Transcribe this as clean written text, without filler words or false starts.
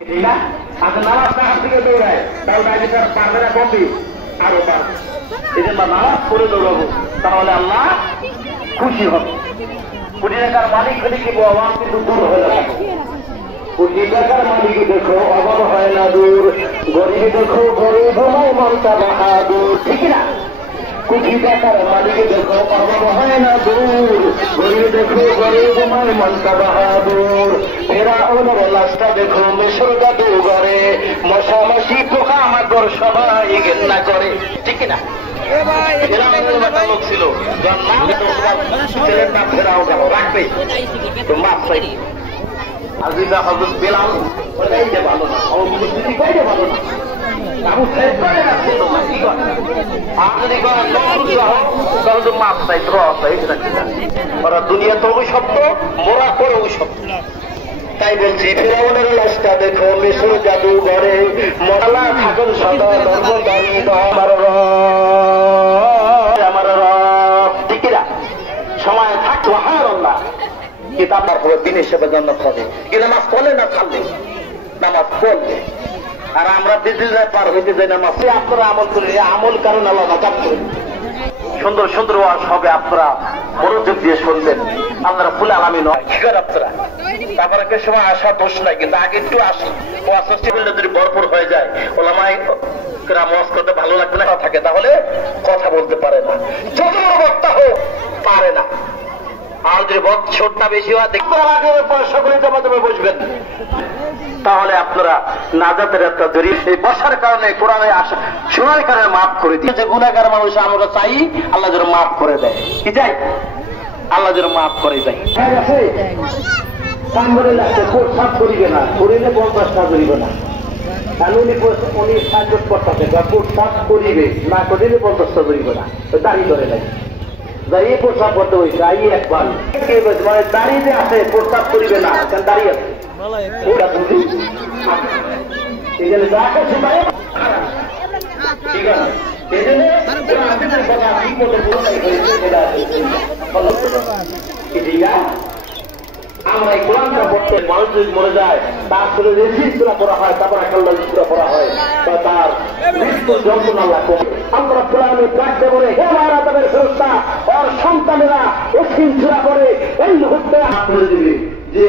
নামাজ কাহার থেকে দৌড়ায় দৌড়ায় পারবে না কমবি আরো পারবে। এই জন্য নামাজ করে দৌড়াবো, তাহলে আল্লাহ খুশি হবে। কোটি টাকার মালিক হলে কি অভাব কিন্তু দূর হয়ে যাবে। কোটি টাকার মালিক দেখো অভাব হয় না দূর, গরিব দেখো গরিব হয় মনটা বাহাদুর, ঠিক না? কোটি টাকার মালিক দেখো অভাব হয় না দূর, গরিব দেখো গরিব হয় মনটা বাহাদুর। ফেরাউনের লাশটা দেখো মিশর জাদুঘরে, মশা মাছি পোকা মাকড় সবাই ঘেন্না করে, ঠিক না? ফেরাউনের একটা লোক ছিল, যার নাম ছেলের নাম ফেরাও গেল, রাখবে তো মাপ চাই। আজিজা হযরত বেলাল কইতে ভালো না, অবস্থিতি কইতে ভালো না, আবু সাইদ করে না ছিল না, কি করে আপনি কোন লোক সহ তাহলে মাপ চাই তো চাই না। ওরা দুনিয়া তো ওই শব্দ মোরা করে ওই শব্দ। তাই বলছি ফেরাউনের লাশটা দেখো মিশর জাদুঘরে, মহলা থাকুন সদা ধর্মদারি আমার আমার ঠিক না? সময় থাকতো সুবহানাল্লাহ। কিতাব তারপরে দিন হিসেবে জান্নাত হবে। কি নামাজ পড়লে না ছাড়লে? নামাজ পড়লে। আর আমরা দিতে যাই পার হইতে যাই নামাজ। আপনারা আমল করে, আমল কারণ আল্লাহ নাজাত করে। সুন্দর সুন্দর ওয়াজ হবে, আপনারা মনোযোগ দিয়ে শুনবেন। আপনারা ফুল আলামি নয়, কি করে আপনারা? তারপরে কে সময় আসা দোষ নাই, কিন্তু আগে একটু আসি। ওয়াজ টেবিলটা যদি ভরপুর হয়ে যায়, ওলামায়ে কেরাম ওয়াজ করতে ভালো লাগবে না থাকে, তাহলে কথা বলতে পারে না। যত বড় বক্তা হোক পারে না। আর যদি বছরটা বেশি হয় সকলে জমা জমে বসবেন, তাহলে আপনারা নাজাতের একটা দরিদ্র এই বসার কারণে কোরআনে আসা শোনার কারণে মাফ করে দিই। যে গুনাহগার মানুষ আমরা চাই আল্লাহ যেন মাফ করে দেয়, কি চাই? আল্লাহ যেন মাফ করে দেয়। সাত করিবে না, করিলে 50টা করিবে না। উনি 60 করতে সাত করিবে না, করিলে 50টা করিবে না, দাঁড়িয়ে ধরে নেয়। দাঁড়িয়ে প্রস্তাব করতে হয়েছে আই একবার মানে দাঁড়িয়ে আছে প্রস্তাব করিবে না, দাঁড়িয়ে আছে ঠিক আছে। আমরা এই কোরআনটা পড়তে মানুষ যদি মরে যায়, তার ছেলে রেজিস্ট্রা করা হয়, তারপর একটা রেজিস্ট্রা করা হয়, বা তার মৃত্যুর যন্ত্রণা লাগে। আমরা কোরআনে কাটতে বলে হে মারা তাদের ফেরেশতা আর সন্তানেরা অসীম চূড়া করে এই মুহূর্তে হাত তুলে দিবে যে